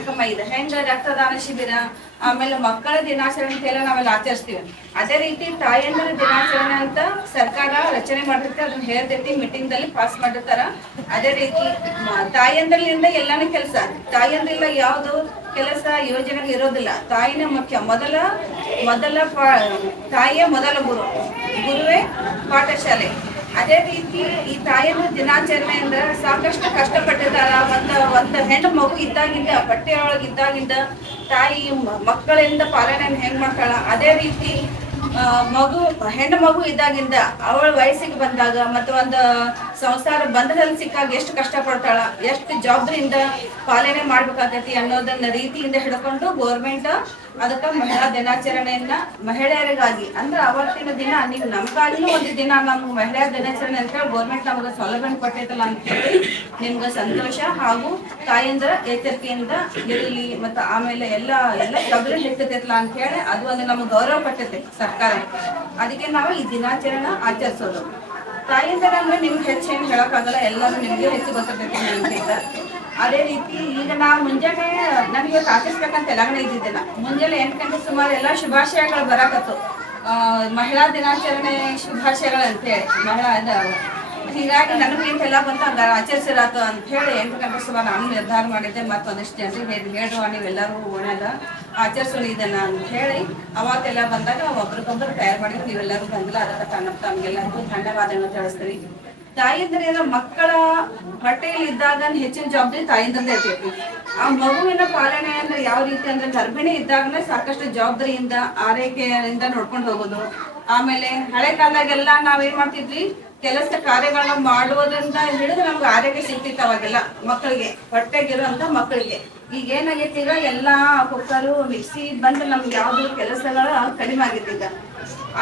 ಕಾರ್ಯಕ್ರಮ ಇದೆ. ಹೆಂಗ ರಕ್ತದಾನ ಶಿಬಿರ, ಆಮೇಲೆ ಮಕ್ಕಳ ದಿನಾಚರಣೆ ಅಂತ ಎಲ್ಲ ನಾವೆಲ್ಲ ಆಚರಿಸ್ತೀವಿ. ಅದೇ ರೀತಿ ತಾಯಂದಿರ ದಿನಾಚರಣೆ ಅಂತ ಸರ್ಕಾರ ರಚನೆ ಮಾಡಿರ್ತಾರೆ ಅದನ್ನ ಹೇಳ್ತೈತಿ ಮೀಟಿಂಗ್ ದಲ್ಲಿ ಪಾಸ್ ಮಾಡಿರ್ತಾರ. ಅದೇ ರೀತಿ ತಾಯಂದ್ರಲಿಂದ ಎಲ್ಲಾನು ಕೆಲಸ. ತಾಯಂದ್ರಿಲ್ಲ ಯಾವ್ದು ಕೆಲಸ ಯೋಜನೆ ಇರೋದಿಲ್ಲ. ತಾಯಿನೇ ಮುಖ್ಯ. ಮೊದಲ ಮೊದಲ ತಾಯಿಯ ಮೊದಲ ಗುರು. ಗುರುವೇ ಪಾಠಶಾಲೆ. ಅದೇ ರೀತಿ ಈ ತಾಯಿನ ಅಂದ್ರೆ ಸಾಕಷ್ಟು ಕಷ್ಟಪಟ್ಟಿದ್ದಾರ. ಒಂದ, ಒಂದ್ ಹೆಣ್ಣು ಮಗು ಇದ್ದಾಗಿಂದ ಬಟ್ಟೆ ಒಳಗೆ ಇದ್ದಾಗಿಂದ ತಾಯಿ ಮಕ್ಕಳಿಂದ ಪಾಲನೆ ಹೆಂಗ್ ಮಾಡ್ತಾಳ? ಅದೇ ರೀತಿ ಮಗು, ಹೆಣ್ಣು ಮಗು ಇದ್ದಾಗಿಂದ ಅವಳ ವಯಸ್ಸಿಗೆ ಬಂದಾಗ ಮತ್ತು ಒಂದು ಸಂಸಾರ ಬಂಧದಲ್ಲಿ ಸಿಕ್ಕಾಗ ಎಷ್ಟು ಕಷ್ಟಪಡ್ತಾಳ, ಎಷ್ಟು ಜವಾಬ್ದಾರಿಯಿಂದ ಪಾಲನೆ ಮಾಡ್ಬೇಕಾಗತಿ ಅನ್ನೋದನ್ನ ರೀತಿಯಿಂದ ಹಿಡ್ಕೊಂಡು ಗೋರ್ಮೆಂಟ್ ಅದಕ್ಕ ಮಹಿಳಾ ದಿನಾಚರಣೆಯನ್ನ ಮಹಿಳೆಯರಿಗಾಗಿ. ಅಂದ್ರೆ ಅವತ್ತಿನ ದಿನ ನೀವು ನಮ್ಗಾಗಿನೂ ಒಂದು ದಿನ ನಮ್ಗೆ ಮಹಿಳಾ ದಿನಾಚರಣೆ ಅಂತ ಹೇಳಿ ಗೋರ್ಮೆಂಟ್ ನಮ್ಗೆ ಸೌಲಭ್ಯ ಕೊಟ್ಟೈತಲ್ಲ ಅಂತ ಹೇಳಿ ನಿಮ್ಗೆ ಸಂತೋಷ ಹಾಗೂ ತಾಯಂದ್ರ ಎಚ್ಚರಿಕೆಯಿಂದ ಇರಲಿ ಮತ್ತು ಆಮೇಲೆ ಎಲ್ಲ ಎಲ್ಲ ಜವಾಬ್ದಾರಿ ಹೆಚ್ಚತೈತಲ್ಲ ಅಂತ ಹೇಳಿ ಅದು ಒಂದು ನಮ್ಗೆ ಗೌರವ ಪಟ್ಟೈತೆ ಸರ್ಕಾರ. ಅದಕ್ಕೆ ನಾವು ಈ ದಿನಾಚರಣೆ ಆಚರಿಸೋದು. ತಾಯಂದ್ರ ಅಂದ್ರೆ ನಿಮ್ಗೆ ಹೆಚ್ಚೇನು ಹೇಳೋಕ್ಕಾಗಲ್ಲ, ಎಲ್ಲರೂ ನಿಮ್ಗೆ ಹೆಚ್ಚು ಗೊತ್ತಿರ್ತೈತೆ ಅದೇ ರೀತಿ ಈಗ ನಾವು ಮುಂಜಾನೆ ನನಗೆ ಇವತ್ತು ಆಚರಿಸ್ಬೇಕಂತ ಎಲ್ಲಾಗನೇ ಇದ್ದಿದ್ದಿಲ್ಲ. ಮುಂಜಾನೆ ಎಂಟು ಗಂಟೆ ಸುಮಾರು ಎಲ್ಲ ಶುಭಾಶಯಗಳು ಬರಾಕತ್ತು. ಮಹಿಳಾ ದಿನಾಚರಣೆ ಶುಭಾಶಯಗಳು ಅಂತೇಳಿ ಮಹಿಳಾ ಇದ ಹೀಗಾಗಿ ನನಗೆ ಇಂತೆಲ್ಲ ಬಂತು. ಹಂಗ ಆಚರಿಸಿರಾತು ಅಂತ ಹೇಳಿ ಎಂಟು ಗಂಟೆ ಸುಮಾರು ನಾನು ನಿರ್ಧಾರ ಮಾಡಿದ್ದೆ. ಮತ್ತೊಂದಿಷ್ಟು ಜನರಿಗೆ ಹೇಳಿ ಹೇಳುವ ನೀವೆಲ್ಲರೂ ಓಣ್ಯಾಗ ಆಚರಿಸೋಣ ಇದನ್ನ ಅಂತ ಹೇಳಿ ಅವತ್ತೆಲ್ಲ ಬಂದಾಗ ಒಬ್ರಿಗೊಬ್ರು ತಯಾರು ಮಾಡಿದ್ರು. ನೀವೆಲ್ಲರೂ ಬಂದಿಲ್ಲ, ಅದಕ್ಕೆ ತನ್ನ ತಮ್ಗೆಲ್ಲರಿಗೂ ಧನ್ಯವಾದಗಳನ್ನು ತಿಳಿಸ್ತೀವಿ. ತಾಯಿಂದ್ರೆ ಏನೋ ಮಕ್ಕಳ ಹೊಟ್ಟೆಯಲ್ಲಿ ಇದ್ದಾಗ ಹೆಚ್ಚಿನ ಜವಾಬ್ದಾರಿ ತಾಯಂದ್ರದೇ ಇರ್ತೈತಿ ಆ ಮಗುವಿನ ಪಾಲನೆ ಅಂದ್ರೆ ಯಾವ ರೀತಿ ಅಂದ್ರೆ ಗರ್ಭಿಣಿ ಇದ್ದಾಗಲೇ ಸಾಕಷ್ಟು ಜವಾಬ್ದಾರಿಯಿಂದ, ಆರೈಕೆಯಿಂದ ನೋಡ್ಕೊಂಡು ಹೋಗೋದು. ಆಮೇಲೆ ಹಳೆ ಕಾಲದಾಗೆಲ್ಲ ನಾವೇನ್ ಮಾಡ್ತಿದ್ವಿ? ಕೆಲಸ ಕಾರ್ಯಗಳನ್ನ ಮಾಡುವುದರಿಂದ ಹಿಡಿದು ನಮ್ಗೆ ಆರೋಗ್ಯ ಸಿಗ್ತಿತ್ತು ಅವಾಗೆಲ್ಲ ಮಕ್ಕಳಿಗೆ, ಹೊಟ್ಟೆಗಿರುವಂತ ಮಕ್ಕಳಿಗೆ. ಈಗ ಏನಾಗೈತಿ ಈಗ ಎಲ್ಲಾ ಕುಕ್ಕರು, ಮಿಕ್ಸಿ ಬಂದ್ರೆ ನಮ್ಗೆ ಯಾವ್ದು ಕೆಲಸಗಳ ಕಡಿಮೆ ಆಗಿದ್ದೀಗ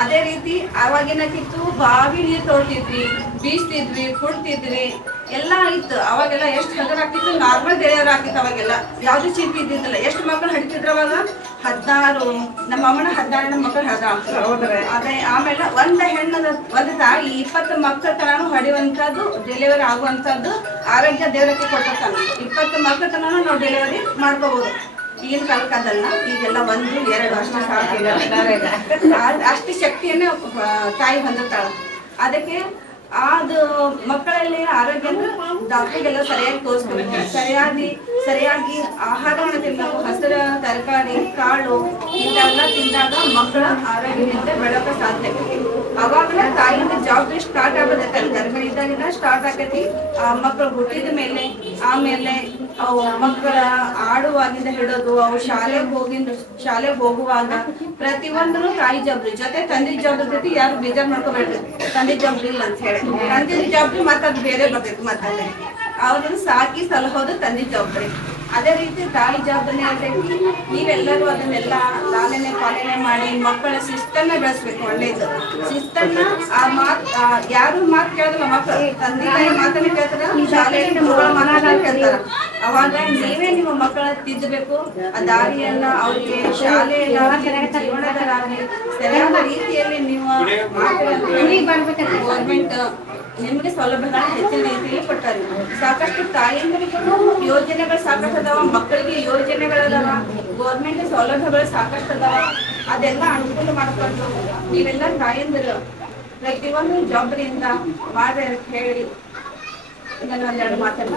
ಅದೇ ರೀತಿ ಅವಾಗಿನಕ್ಕಿತ್ತು ಬಾವಿ ನೀರು ತೊಳ್ತಿದ್ವಿ ಬೀಸ್ತಿದ್ವಿ ಕುಡ್ತಿದ್ವಿ ಎಲ್ಲ ಇತ್ತು. ಅವಾಗೆಲ್ಲ ಎಷ್ಟು ಹಗರ ಆಗ್ತಿತ್ತು? ನಾರ್ಮಲ್ ಡೆಲಿವರಿ ಆಗ್ತಿತ್ತು ಅವಾಗೆಲ್ಲ. ಯಾವ್ದು ಚೀಪ್ ಇದ್ದಿದ್ದಿಲ್ಲ. ಎಷ್ಟು ಮಕ್ಕಳು ಹಡಿತಿದ್ರು ಅವಾಗ? ಹದಿನಾರು. ನಮ್ಮ ಅಮ್ಮನ ಹದಿನಾರು ನಮ್ಮ ಮಕ್ಕಳು ಹದಿನಾರು ಅದೇ, ಆಮೇಲೆ ಒಂದು ಹೆಣ್ಣದ ಒಂದು ತಾಯಿ ಇಪ್ಪತ್ತು ಮಕ್ಕಳ ತನಾನು ಹಡಿಯುವಂಥದ್ದು ಡೆಲಿವರಿ ಆಗುವಂತದ್ದು ಆರೋಗ್ಯ ದೇವರಕ್ಕೆ ಕೊಟ್ಟಿರ್ತಾನೆ ಇಪ್ಪತ್ತು ಮಕ್ಕಳ ತನಾನು ನಾವು ಡೆಲಿವರಿ ಮಾಡ್ಕೋಬಹುದು ಈಗಿನ ಕಾಲಕ್ಕದಲ್ಲ. ಈಗೆಲ್ಲ ಒಂದು, ಎರಡು ಆ- ಅಷ್ಟು ಶಕ್ತಿಯನ್ನು ತಾಯಿ ಹೊಂದಿರ್ತಾಳೆ ಅದಕ್ಕೆ ಅದು ಮಕ್ಕಳಲ್ಲಿ ಆರೋಗ್ಯ ಡಾಕ್ಟರ್ಗೆಲ್ಲ ಸರಿಯಾಗಿ ತೋರಿಸ್ಬೇಕು ಸರಿಯಾಗಿ ಸರಿಯಾಗಿ ಆಹಾರವನ್ನು ತಿನ್ನಬೇಕು ಹಸಿರು ತರಕಾರಿ, ಕಾಳು, ಇದೆಲ್ಲ ತಿಂದಾಗ ಮಕ್ಕಳ ಆರೋಗ್ಯದಿಂದ ಬೆಳಕ ಸಾಧ್ಯ. ಅವಾಗಲೇ ತಾಯಿಯಿಂದ ಜವಾಬ್ದಾರಿ ಸ್ಟಾರ್ಟ್ ಆಗೋದೈತೆ ಗರ್ಭಿಣಿ ಇದ್ದಾಗಿಂದ ಸ್ಟಾರ್ಟ್ ಆಗೈತಿ ಆ ಮಕ್ಕಳು ಹುಟ್ಟಿದ ಮೇಲೆ, ಆಮೇಲೆ ಅವು ಮಕ್ಕಳ ಆಡುವಾಗಿಂದ ಹಿಡಿದು ಅವು ಶಾಲೆಗೆ ಹೋಗಿ ಶಾಲೆಗೆ ಹೋಗುವಾಗ ಪ್ರತಿಯೊಂದನು ತಾಯಿ ಜಬ್ರಿ ಜೊತೆ ತಂದೆ ಜಬ್ರಿ ಜೊತೆ ಯಾರು ಬೇಜಾರ್ ಮಾಡ್ಕೋಬೇಡ್ರಿ. ತಂದೆ ಜಬ್ರಿ ಇಲ್ಲ ಅಂತ ಹೇಳಿ. ತಂದೆ ಜವಾಬ್ದಾರಿ ಮತ್ತೆ ಅದು ಬೇರೆ ಬರ್ತೈತಿ ಮತ್ತೆ ಅವ್ರನ್ನ ಸಾಕಿ ಸಲಹೋದು ತಂದೆ ಜವಾಬ್ದಾರಿ. ಅದೇ ರೀತಿ ತಾಯಿ ಜವಾಬ್ದಾರಿ ಇರ್ತೈತಿ ನೀವೆಲ್ಲರೂ ಅದನ್ನೆಲ್ಲ ಲಾಲನೆ ಪಾಲನೆ ಮಾಡಿ ಮಕ್ಕಳ ಶಿಸ್ತನ್ನ ಬೆಳೆಸ್ಬೇಕು ಒಳ್ಳೇದು. ಶಿಸ್ತನ್ನ ಆ ಮಾತ್ ಯಾರು ಮಾತು ಕೇಳಿದ್ರೆ ಮಕ್ಕಳು ತಂದೆ ತಾಯಿ ಮಾತನ್ನ ಕೇಳ್ತಾರ ಶಾಲೆಯಲ್ಲಿ ಮಗಳ ಮಾತನ್ನ ಕೇಳ್ತಾರ. ಅವಾಗ ನೀವೇ ನಿಮ್ಮ ಮಕ್ಕಳ ತಿದ್ದಬೇಕು ಆ ದಾರಿಯನ್ನ ಅವ್ರಿಗೆ ಶಾಲೆಯಲ್ಲ ಜೀವನದಲ್ಲಿ ಸರಿಯಾದ ರೀತಿಯಲ್ಲಿ ನೀವು ಗೌರ್ಮೆಂಟ್ ನಿಮಗೆ ಸೌಲಭ್ಯಗಳನ್ನ ಹೆಚ್ಚಿನ ರೀತಿಯಲ್ಲಿ ಕೊಟ್ಟಾರೆ ಸಾಕಷ್ಟು ತಾಯಂದ್ರಿಗೂ ಯೋಜನೆಗಳು ಸಾಕಷ್ಟು ಅದಾವ ಮಕ್ಕಳಿಗೆ ಯೋಜನೆಗಳದಾವ ಗೌರ್ಮೆಂಟ್ ಸೌಲಭ್ಯಗಳು ಸಾಕಷ್ಟು ಅದಾವ ಅದೆಲ್ಲ ಅನುಕೂಲ ಮಾಡ್ಕೊಂಡು ನೀವೆಲ್ಲ ತಾಯಂದಿರು, ಪ್ರತಿಯೊಂದು ಜವಾಬ್ದಾರಿಯಿಂದ ಮಾಡಿ ಹೇಳಿ ನನ್ನ ಒಂದೆರಡು ಮಾತನ್ನ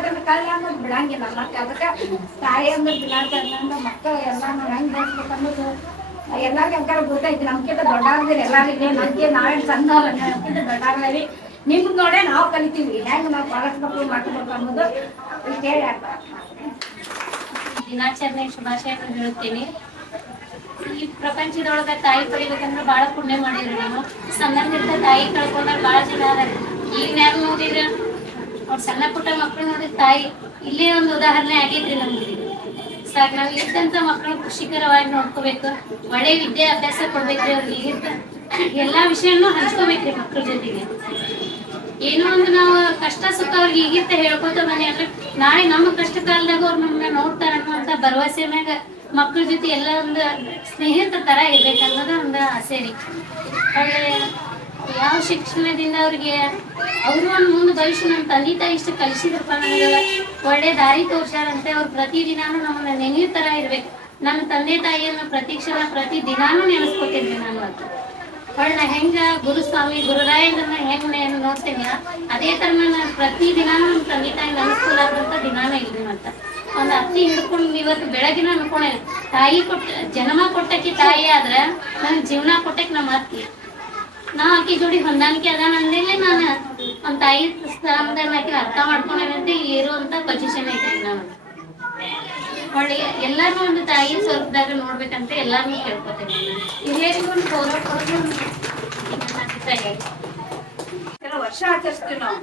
ಕಲ್ಲ ಅನ್ನೋದು ಬಿಡಂಗಿಲ್ಲ. ಮತ್ತೆ ಅದಕ್ಕೆ ತಾಯಿ ಅಂದ್ರೆ ದಿನಾಚರಣೆ ಅಂದ್ರೆ ಮಕ್ಕಳು ಎಲ್ಲಾನು ಹೆಂಗ್ ಬೆಳೆಸ್ಬೇಕು ಅನ್ನೋದು ಎಲ್ಲಾರ್ಗೆ ಅಂಕಾರ ಗೊತ್ತೈತಿ. ನಮ್ಕಿಂತ ದೊಡ್ಡಾರ್ದಿರಿ ಎಲ್ಲಾರಿಗೆ ನಮ್ಗೆ ನಾವೇನ್ ಸಣ್ಣವ್ರ ನಮ್ಕಿಂತ ದೊಡ್ಡಾರ್ದೀವಿ ನಿಮ್ ನೋಡೆ ನಾವು ಕಲಿತೀವಿ. ಹೆಂಗ್ ನಾವು ಪಾಲಿಸ್ಬೇಕು ಮಾಡ್ಕೋಬೇಕು ಅನ್ನೋದು ಹೇಳಿ. ದಿನಾಚರಣೆ ಶುಭಾಶಯಗಳು ಹೇಳ್ತೀನಿ ಈ ಪ್ರಪಂಚದೊಳಗ ತಾಯಿ ಪಡಿಬೇಕಂದ್ರೆ ಬಹಳ ಪುಣ್ಯ ಮಾಡಿದ್ರಿ. ನೀವು ಸಣ್ಣ ತಾಯಿ ಕಳ್ಕೊಂಡ್ರೆ ಬಹಳ ಜನ ಅದಾರ. ಈಗ ನೋಡಿದ್ರ ಅವ್ರ ಸಣ್ಣ ಪುಟ್ಟ ಮಕ್ಕಳು ನೋಡಿದ್ರೆ ತಾಯಿ, ಇಲ್ಲೇ ಒಂದು ಉದಾಹರಣೆ ಆಗಿದ್ರಿ ನಮ್ಗೆ ಸಾಕು, ನಾವು ಇದ್ದಂತ ಮಕ್ಕಳು ಖುಷಿಕರವಾಗಿ ನೋಡ್ಕೋಬೇಕು, ಒಳ್ಳೆ ವಿದ್ಯಾಭ್ಯಾಸ ಕೊಡ್ಬೇಕ್ರಿ ಅವ್ರಿಗೆ ಈಗಿಂತ ಎಲ್ಲಾ ವಿಷಯನೂ ಹಂಚ್ಕೋಬೇಕ್ರಿ ಮಕ್ಕಳ ಜೊತೆಗೆ. ಏನೋ ಒಂದು ನಾವು ಕಷ್ಟ ಸುಖ ಅವ್ರಿಗೆ ಈಗಿಂತ ಹೇಳ್ಕೊತ ಬನ್ನಿ ಅಂದ್ರೆ, ನಾಳೆ ನಮ್ಮ ಕಷ್ಟ ಕಾಲದಾಗ ಅವ್ರು ನಮ್ಮನ್ನ ನೋಡ್ತಾರ ಅನ್ನುವಂತ ಭರವಸೆ ಮ್ಯಾಗ ಮಕ್ಕಳ ಜೊತೆ ಎಲ್ಲ ಒಂದು ಸ್ನೇಹಿತರ ತರ ಇರ್ಬೇಕನ್ನೋದು ಒಂದು ಆಸೆ ರೀ. ಒಳ್ಳೆ ಯಾವ ಶಿಕ್ಷಣದಿಂದ ಅವ್ರಿಗೆ ಅವರು ಒಂದು ಮುಂದೆ ಭವಿಷ್ಯ ನಮ್ಮ ತಂದೆ ತಾಯಿ ಇಷ್ಟು ಕಲಿಸಿದ್ರಪ್ಪ ನಮ್ಗೆ ಒಳ್ಳೆ ದಾರಿ ತೋರ್ಸಾರಂತೆ ಅವ್ರು ಪ್ರತಿದಿನಾನು ನಮ್ಮನ್ನ ನೆನೆಯ ತರ ಇರ್ಬೇಕು. ನನ್ನ ತಂದೆ ತಾಯಿಯನ್ನು ಪ್ರತಿ ಕ್ಷಣ, ಪ್ರತಿ ದಿನಾನು ನಾನು ಅಂತ ಒಳ್ಳೆ ನಾ ಹೆಂಗ ಗುರುಸ್ವಾಮಿ, ಗುರುರಾಯಂದ್ರನ್ನ ಹೆಂಗ್ ನಾನು ನೋಡ್ತೇನೆ, ಅದೇ ತರ ನಾನು ಪ್ರತಿ ದಿನಾನು ನಮ್ಮ ತಂದೆ ತಾಯಿ ನೆನೆಸ್ಕೊಲಾರ್ದಂತ ದಿನಾನೇ ಇಲ್ರಿ ಅಂತ. ಒಂದು ಅತ್ತಿ ಹಿಡ್ಕೊಂಡು ಇವತ್ತು ಬೆಳಗಿನ ಅನ್ಕೊಂಡೆ ತಾಯಿ ಕೊಟ್ಟ, ಜನ್ಮ ಕೊಟ್ಟಕ್ಕೆ ತಾಯಿ ಆದ್ರೆ ನನ್ ಜೀವನ ಕೊಟ್ಟಕ್ಕೆ ನಮ್ಮ ಅತ್ತಿ. ನಾ ಆಕಿ ಜೋಡಿ ಹೊಂದಾಣಿಕೆ ಅದಾನ ಅಂದೇಲೆ ನಾನು ಒಂದ್ ತಾಯಿ ಸ್ಥಾನದಲ್ಲಿ ಆಕಿ ಅರ್ಥ ಮಾಡ್ಕೊಂಡಿರಂತೆ ಅಂತ ಇಲ್ಲಿ ಇರುವಂತ ಪೊಸಿಷನ್ ಐತೆ ನಾನು ಒಳ್ಳೆ ಎಲ್ಲಾರು ಒಂದು ತಾಯಿ ಸ್ವರೂಪದಾಗ ನೋಡ್ಬೇಕಂತ ಎಲ್ಲಾರು ಕೇಳ್ಕೊತೇನೆ ಹಿರಿಯರಿಗೂ ಒಂದು ಗೌರವ ಕೊಡೋದು ವರ್ಷ ಆಚರಿಸ್ತೀವಿ ನಾವು.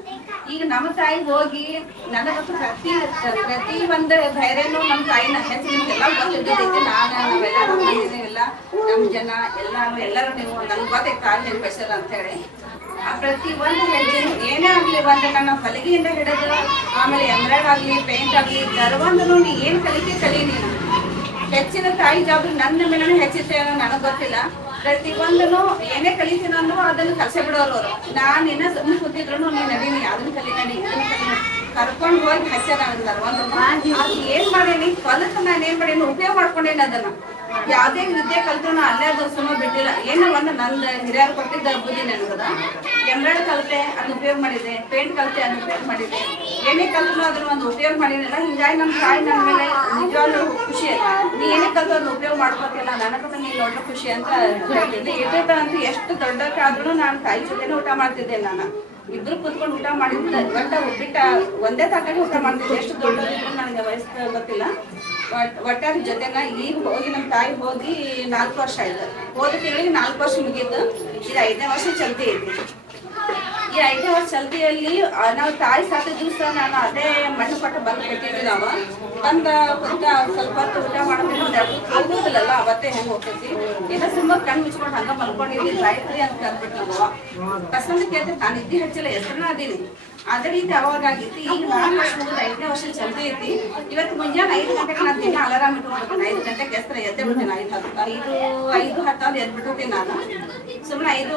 ಈಗ ನಮ್ಮ ತಾಯಿ ಹೋಗಿ ನನಗಂತೂ ಪ್ರತಿ ಪ್ರತಿ ಒಂದು ಧೈರ್ಯನೂ ನಮ್ಮ ತಾಯಿನ ಹೆಚ್ಚು ಗೊತ್ತಿದ್ದೈತಿ ನಾನು ನಾವೆಲ್ಲ ಇಲ್ಲ. ನಮ್ಮ ಜನ ಎಲ್ಲಾರು ಎಲ್ಲರೂ ನೀವು ನನ್ಗೆ ಗೊತ್ತೈತೆ ತಾಯಿ ಅಂತ ಹೇಳಿ. ಆ ಪ್ರತಿ ಒಂದು ಹೆಜ್ಜೆ ಏನೇ ಆಗ್ಲಿ ಒಂದು ನನ್ನ ಹೊಲಿಗೆಯಿಂದ ಹಿಡಿದು, ಆಮೇಲೆ ಎಂಬ್ರಾಯ್ಡ್ ಆಗ್ಲಿ, ಪೇಂಟ್ ಆಗ್ಲಿ ದರ್ವಂದು ನೀ ಏನು ಕಲಿಕೆ ಕಲಿ ನೀನು ಹೆಚ್ಚಿನ ತಾಯಿ ಜವಾಬ್ದಾರಿ ನನ್ನ ಮೇಲೆ ಅನ್ನೋ ನನಗೆ ಗೊತ್ತಿಲ್ಲ. ಪ್ರತಿ ಒಂದನು ಏನೇ ಕಲಿತೀನಿ ಅನ್ನೋ ಅದನ್ನು ಕಲ್ಸೇ ಬಿಡೋರು ಅವರು. ನಾನು ಇನ್ನ ಸುಮ್ಮನೆ ಕೂತಿದ್ರು ನೀನು ನಡೀನಿ ಅದನ್ನ ಕಲಿತಾನೆ ಇದನ್ನ ಕರ್ಕೊಂಡು ಹೋಗಿ ಹಚ್ಚದ ಅಂತಾರೆ ಒಂದು ಅದು ಏನ್ ಮಾಡೇನಿ ಕಲಿತು ನಾನು ಏನ್ ಮಾಡೇನಿ ಉಪಯೋಗ ಮಾಡ್ಕೊಂಡೇನಿ ಅದನ್ನ. ಯಾವ್ದೇ ವಿದ್ಯೆ ಕಲ್ತ್ರು ನಾ ಅಲ್ಲೇ ಅದು ಸುಮ್ಮ ಬಿಟ್ಟಿಲ್ಲ. ಏನೋ ಒಂದು ನನ್ನ ಹಿರಿಯರು ಕೊಟ್ಟಿದ್ದ ಬುದ್ಧಿ ನನಗದ ಎಂಬ್ರಾಯ್ಡ್ ಕಲಿತೆ ಅದನ್ನ ಉಪಯೋಗ ಮಾಡಿದೆ. ಪೇಂಟ್ ಕಲಿತೆ ಅದನ್ನ ಉಪಯೋಗ ಮಾಡಿದೆ. ಏನೇ ಕಲ್ತ್ರು ಅದನ್ನ ಒಂದು ಉಪಯೋಗ ಮಾಡಿದ್ನಲ್ಲ ಹಿಂಗಾಗಿ ನಮ್ಮ ತಾಯಿ ನನ್ನ ಮೇಲೆ ನಿಜವಾಗ್ಲೂ ಖುಷಿ ನೀ ಏನೇ ಕಲ್ತು ಅದನ್ನ ಉಪಯೋಗ ಮಾಡ್ಕೊತಿಲ್ಲ ನನಗಂತ ನೀ ದೊಡ್ಡ ಖುಷಿ ಅಂತ ಹೇಳ್ತಿದ್ದೆ. ಇದ್ದ ಅಂತ ಎಷ್ಟು ದೊಡ್ಡಕ್ಕಾದ್ರೂ ನಾನು ತಾಯಿ ಜೊತೆನೇ ಊಟ ಮಾಡ್ತಿದ್ದೆ ನಾನು. ಇಬ್ರು ಕುತ್ಕೊಂಡು ಊಟ ಮಾಡಿದ್ದೆ ಒಟ್ಟ ಒಬ್ಬಿಟ್ಟ ಒಂದೇ ತಾಕಿ ಊಟ ಮಾಡ್ತಿದ್ದೆ. ಎಷ್ಟು ದೊಡ್ಡದಿದ್ರು ನನಗೆ ವಯಸ್ಸು ಗೊತ್ತಿಲ್ಲ. ಒಟ್ಟಾರೆ ಜೊತೆನ ಈಗ ಹೋಗಿ ನಮ್ಮ ತಾಯಿ ಹೋಗಿ ನಾಲ್ಕು ವರ್ಷ ಆಯ್ತು. ಹೋದ ತಿಂಗಳಿಗೆ ನಾಲ್ಕು ವರ್ಷ ಮುಗೀತು. ಇದು ಐದನೇ ವರ್ಷ ಚಲ್ತಿ ಐತಿ. ಈ ಐದನೇ ವರ್ಷ ಚಲ್ತಿಯಲ್ಲಿ ನಾವು ತಾಯಿ ಸಾತ ದಿವಸ ನಾನು ಅದೇ ಮಣ್ಣು ಕೊಟ್ಟು ಬಂದು ಕೊಟ್ಟಿದ್ವಿ ನಾವು ಬಂದ ಕುಂತ ಸ್ವಲ್ಪ ಹೊತ್ತು ಊಟ ಮಾಡೋದ್ರಿಂದ ಹೋಗೋದಿಲ್ಲಲ್ಲ ಅವತ್ತೇ ಹೆಂಗ್ ಹೋಗ್ತೈತಿ. ಇಲ್ಲ ಸುಮ್ಮ ಕಣ್ಣು ಮುಚ್ಕೊಂಡು ಹಂಗ ಮಲ್ಕೊಂಡಿದ್ವಿ ಗಾಯತ್ರಿ ಅಂತ ಅಂದ್ಬಿಟ್ಟು ನಾವು ಪಸಂದ್ ಕೇಳ್ತೆ ನಾನು ಇದ್ದಿ ಹಚ್ಚಿಲ್ಲ ಹೆಸರನ್ನ ಅದೀನಿ. ಅದೇ ರೀತಿ ಅವಾಗ ಆಗಿತ್ತು ಈಗ ಮುಗಿದು ಐದನೇ ವರ್ಷ ಚಲ್ತಿ ಐತಿ. ಇವತ್ತು ಮುಂಜಾನೆ ಐದು ಗಂಟೆಗೆ ನಾನು ದಿನ ಅಲಾರಾಮ್ ಇಟ್ಕೊಂಡು ಐದು ಗಂಟೆಗೆ ಎಸ್ತ್ರ ಎದ್ದೆ ಬಿಡ್ತೇನೆ ಐದು ಹತ್ತು ಐದು ಐದು ಹತ್ತಾರು ಎದ್ದು ಬಿಟ್ಟಿರ್ತೀನಿ ನಾನು. ಸುಮ್ಮನೆ ಐದು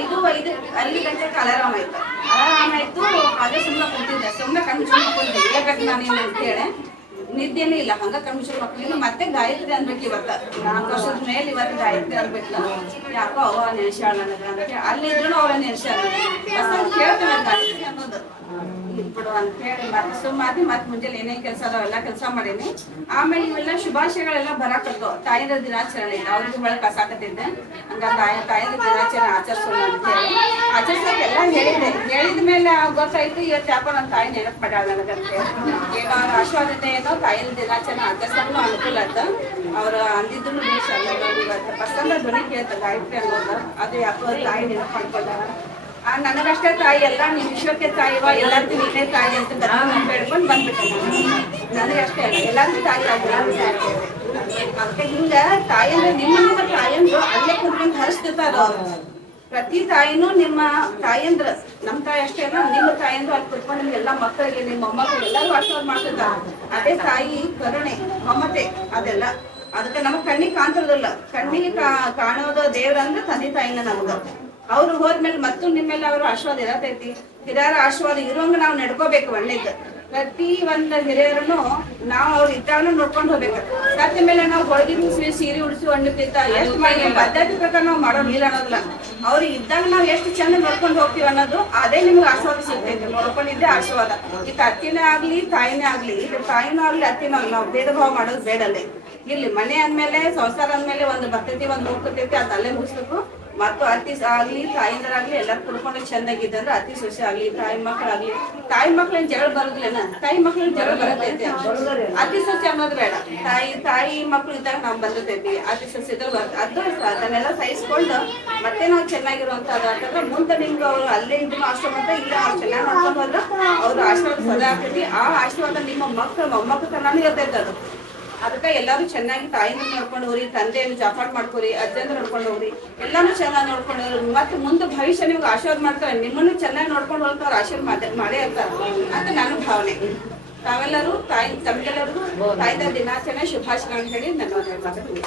ಐದು ಐದು ಐದು ಗಂಟೆಗೆ ಅಲಾರಾಮ್ ಆಯ್ತು. ಅಲಾರಾಮ್ ಆಯ್ತು, ಅದೇ ಸುಮ್ಮನೆ ಕುಂತಿದ್ದೆ. ಸುಮ್ಮನೆ ಕಣ್ಣು ಕುಂತಿದ್ದೆ. ಹೇಳ್ಬೇಕು ನಾನು ಅಂತ ಹೇಳಿ. ನಿದ್ದೆನೇ ಇಲ್ಲ. ಹಂಗ ಕಣ್ಮುಚ್ಚು ಮಕ್ಕಳಿಗೆ ಮತ್ತೆ ಗಾಯತ್ರಿ ಅನ್ಬೇಕು ಇವತ್ತ. ನಾಲ್ಕು ವರ್ಷದ ಮೇಲೆ ಇವತ್ತು ಗಾಯತ್ರಿ ಅನ್ಬೇಕು. ಯಾಕೋ ಅವ ನೆನೆಸ್ಯಾಳ ನನಗೆ ಅಂತ ಅಲ್ಲಿದ್ರು ಅವ ನೆನೆಸ್ಯಾಳ ಕೇಳ್ತೇನೆ ಗಾಯತ್ರಿ ಅನ್ನೋದು. ಬಿಡು ಅಂತ ಹೇಳಿ ಮತ್ತೆ ಸುಮ್ಮಾದಿ ಮತ್ತೆ ಮುಂಜಾನೆ ಏನೇನ್ ಕೆಲಸ ಅದಾವೆಲ್ಲ ಕೆಲಸ ಮಾಡೀನಿ. ಆಮೇಲೆ ಇವೆಲ್ಲ ಶುಭಾಶಯಗಳೆಲ್ಲ ಬರಾಕತ್ತು ತಾಯಿದ ದಿನಾಚರಣೆ ಇದೆ ಅವ್ರಿಗೆ ಒಳಗೆ ಕಸಾಕತ್ತಿದ್ದೆ ಹಂಗ ತಾಯಿ, ತಾಯಿದ ದಿನಾಚರಣೆ ಆಚರಿಸೋಣ ಅಂತ ಹೇಳಿ ಆಚರಿಸೋಕೆ ಎಲ್ಲ ಹೇಳಿದೆ ಹೇಳಿದ ಮೇಲೆ ಗೊತ್ತಾಯ್ತು, ಇವತ್ತು ಯಾಕೋ ನನ್ನ ತಾಯಿ ನೆನಪು ಮಾಡ್ಯಾಳ ನನಗಂತೆ ಏನೋ ಅವ್ರ ಆಶೀರ್ವಾದದಿಂದ ಏನೋ ತಾಯಿಯ ದಿನಾಚರಣೆ ಆಚರಿಸೋಕ್ಕೂ ಅನುಕೂಲ ಅಂತ ಅವ್ರು ಇವತ್ತು ಪಸಂದ ಧ್ವನಿ ಕೇಳ್ತ ಗಾಯತ್ರಿ ಅನ್ನೋದು. ಅದು ಯಾಕೋ ತಾಯಿ ನೆನಪು ಮಾಡ್ಕೊಂಡಾರ ನನಗಷ್ಟೇ ತಾಯಿ ಅಲ್ಲ ನಿಮ್ ವಿಶ್ವಕ್ಕೆ ತಾಯಿವ ಎಲ್ಲರಿಗೂ ನೀನೇ ತಾಯಿ ಅಂತ ಬೇಡ್ಕೊಂಡು ಬಂದ್ಬಿಟ್ಟೆ ನಾನು. ನನಗೆ ಅಷ್ಟೇ ಅಲ್ಲ, ಎಲ್ಲರಿಗೂ ತಾಯಿ ಆಗಿಲ್ಲ ಅದಕ್ಕೆ ಹಿಂಗ ತಾಯಿ ಅಂದ್ರೆ ನಿಮ್ಮ ತಾಯಂದ್ರು ಅಲ್ಲೇ ಕುತ್ಕೊಂಡು ಹರಿಸ್ತಿರ್ತಾರ ಪ್ರತಿ ತಾಯಿನೂ ನಿಮ್ಮ ತಾಯಂದ್ರ ನಮ್ಮ ತಾಯಿ ಅಷ್ಟೇ ಅಲ್ಲ, ನಿಮ್ಮ ತಾಯಂದ್ರು ಅಲ್ಲಿ ಕುತ್ಕೊಂಡು ನಿಮ್ಗೆಲ್ಲ ಮಕ್ಕಳಿಗೆ, ನಿಮ್ಮ ಮೊಮ್ಮಕ್ಕಳು ಎಲ್ಲರೂ ಆಶೀರ್ವಾದ ಮಾಡ್ತಿರ್ತಾರ ಅದೇ ತಾಯಿ ಕರುಣೆ, ಮಮತೆ ಅದೆಲ್ಲ. ಅದಕ್ಕೆ ನಮಗ್ ಕಣ್ಣಿಗೆ ಕಾಣ್ತಿರೋದಿಲ್ಲ. ಕಣ್ಣಿಗೆ ಕಾಣೋದು ದೇವ್ರ ಅಂದ್ರೆ ತಂದೆ ತಾಯಿನ ನಮಗ ಅವ್ರು ಹೋದ್ಮೇಲೆ ಮತ್ತು ನಿಮ್ಮೆಲ್ಲ ಅವರು ಆಶೀರ್ವಾದ ಇರತೈತಿ. ಹಿರಿಯರ ಆಶೀರ್ವಾದ ಇರೋಂಗ ನಾವು ನಡ್ಕೋಬೇಕು ಒಳ್ಳೇದು. ಪ್ರತಿ ಒಂದ್ ಹಿರಿಯರನ್ನು ನಾವು ಅವ್ರ ಇದ್ದಾಗನು ನೋಡ್ಕೊಂಡು ಹೋಗ್ಬೇಕು. ಸತ್ತ ಮೇಲೆ ನಾವು ಹೋಳಿಗೆ ಮುಗಿಸಿ ಸೀರೆ ಉಡಿಸಿ ಒಣ್ಣಿರ್ತಿತ್ತ ಎಷ್ಟು ಮಾಡಿ ಪದ್ಧತಿ ಪ್ರಕಾರ ನಾವು ಮಾಡೋದಿಲ್ಲ ಅನ್ನೋದಿಲ್ಲ. ಅವ್ರು ಇದ್ದಾಗ ನಾವು ಎಷ್ಟು ಚಂದ ನೋಡ್ಕೊಂಡು ಹೋಗ್ತೀವಿ ಅನ್ನೋದು ಅದೇ ನಿಮ್ಗೆ ಆಶೀರ್ವಾದ ಸಿಗ್ತೈತಿ. ನೋಡ್ಕೊಂಡಿದ್ದೆ ಆಶೀರ್ವಾದ. ಈಗ ಅತ್ತಿನೇ ಆಗ್ಲಿ, ತಾಯಿನೇ ಆಗ್ಲಿ ಇದು ತಾಯಿನೂ ಆಗ್ಲಿ, ಅತ್ತಿನೂ ಆಗ್ಲಿ, ನಾವು ಭೇದ ಭಾವ ಮಾಡೋದು ಬೇಡಲ್ಲೇ. ಇಲ್ಲಿ ಮನೆ ಅಂದ್ಮೇಲೆ, ಸಂಸಾರ ಅಂದ್ಮೇಲೆ ಒಂದು ಬರ್ತೈತಿ, ಒಂದು ಹೋಗ್ತೈತಿ ಅದ್ ಅಲ್ಲೇ ಮುಗಿಸ್ಬೇಕು. ಮತ್ತು ಅತಿ ಆಗ್ಲಿ ತಾಯಿಂದರಾಗ್ಲಿ ಎಲ್ಲರೂ ಕುಡ್ಕೊಂಡು ಚೆನ್ನಾಗಿದ್ದಂದ್ರೆ ಅತಿ ಸೊಸೆ ಆಗ್ಲಿ, ತಾಯಿ ಮಕ್ಕಳಾಗ್ಲಿ ತಾಯಿ ಮಕ್ಳೇನ್ ಜಗಳ ಬರೋದಿಲ್ಲ ತಾಯಿ ಮಕ್ಳಿಗೆ ಜಗಳ ಬರತೈತಿ? ಅತಿ ಸೊಸೆ ಅನ್ನೋದು ಬೇಡ. ತಾಯಿ ತಾಯಿ ಮಕ್ಳು ಇದ್ದಾಗ ನಾವು ಬಂದಿರ್ತೈತಿ. ಅತಿ ಸೊಸೆ ಇದ್ರೆ ಬರ್ತ ಅದು ಅದನ್ನೆಲ್ಲ ಸಹಿಸ್ಕೊಂಡು ಮತ್ತೆ ನಾವು ಚೆನ್ನಾಗಿರುವಂತ ಅದಾದ್ರೆ ಮುಂದೆ ನಿಮ್ಗೆ ಅವ್ರು ಅಲ್ಲೇ ಇದ್ರು ಆಶ್ರಮ ಅಂತ ಇಲ್ಲ ಅವ್ರು ಚೆನ್ನಾಗಿ ಅವ್ರ ಆಶೀರ್ವಾದ ಸದಾ ಆಗ್ತೈತಿ. ಆ ಆಶೀರ್ವಾದ ನಿಮ್ಮ ಮಕ್ಕಳು ಮೊಮ್ಮಕ್ಕಳು ತನಾನು ಇರ್ತೈತೆ ಅದು. ಅದಕ್ಕೆ ಎಲ್ಲರೂ ಚೆನ್ನಾಗಿ ತಾಯಿನ ನೋಡ್ಕೊಂಡು ಹೋಗ್ರಿ, ತಂದೆಯನ್ನು ಜಾಪಾಡ್ ಮಾಡ್ಕೊರಿ, ಅಜ್ಜಂದ್ರ ನೋಡ್ಕೊಂಡು ಹೋಗ್ರಿ, ಎಲ್ಲಾನು ಚೆನ್ನಾಗಿ ನೋಡ್ಕೊಂಡು ಹೋಗ್ರಿ. ಮತ್ತೆ ಮುಂದೆ ಭವಿಷ್ಯ ನಿಮ್ಗೆ ಆಶೀರ್ವಾದ ಮಾಡ್ತಾರೆ. ನಿಮ್ಮನ್ನು ಚೆನ್ನಾಗಿ ನೋಡ್ಕೊಂಡು ಹೋಗ್ತಾರೆ ಆಶೀರ್ವಾದ ಮಾಡೇ ಇರ್ತಾರೆ. ಅಂತ ನಾನು ಭಾವನೆ. ತಾವೆಲ್ಲರೂ ತಾಯಿ, ತಮಗೆಲ್ಲರಿಗೂ ತಾಯಿದ ದಿನಾಚರಣೆ ಶುಭಾಶಯಗಳನ್ನು ಹೇಳಿ ನನ್ನ ಮಾತನ್ನು